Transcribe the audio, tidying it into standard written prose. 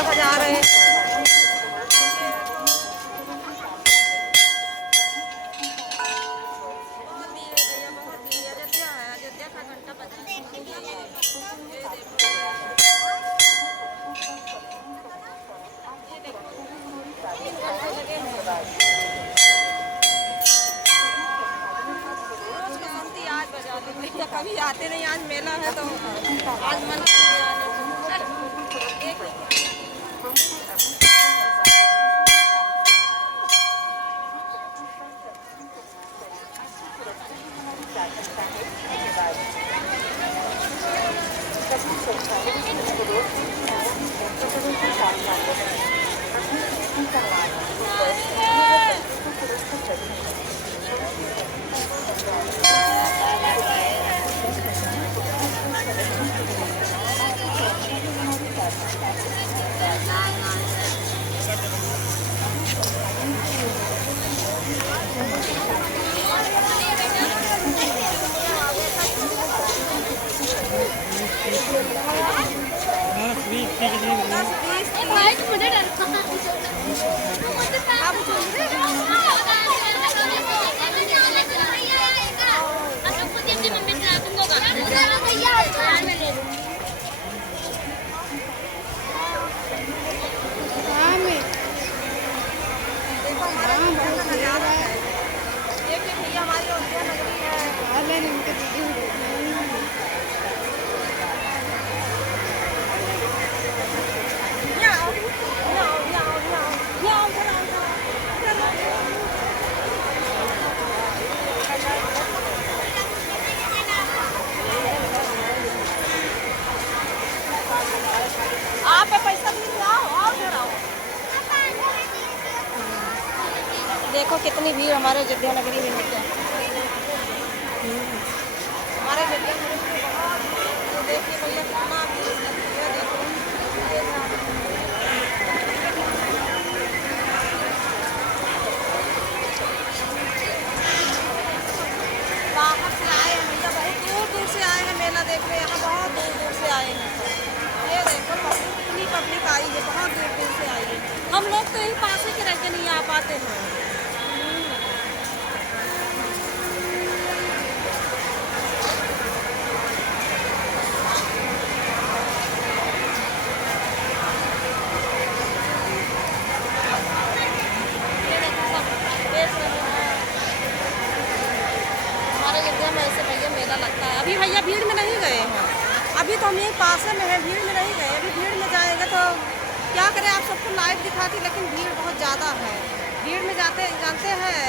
अयोध्या को जा रहे हैं। कभी आते नहीं, आज मेला है तो आज मन देखो कितनी भीड़ हमारे अयोध्या नगरी में है। हमारे अयोध्या नगरी में बहुत देखिए भैया कितना बाहर से आए हैं भैया, बहुत दूर दूर से आए हैं मेला देखने, यहाँ बहुत दूर दूर से आए हैं। ये देखो कितनी पब्लिक आई है, बहुत दूर दूर से आई है। हम लोग तो यही पास ही के रह के नहीं आ पाते हैं। ऐसे भैया मेला लगता है। अभी भैया भीड़ में नहीं गए हैं, अभी तो हम यहीं पास में हैं, भीड़ में नहीं गए। अभी भीड़ में जाएंगे तो क्या करें, आप सबको लाइव दिखाती, लेकिन भीड़ बहुत ज़्यादा है। भीड़ में जानते हैं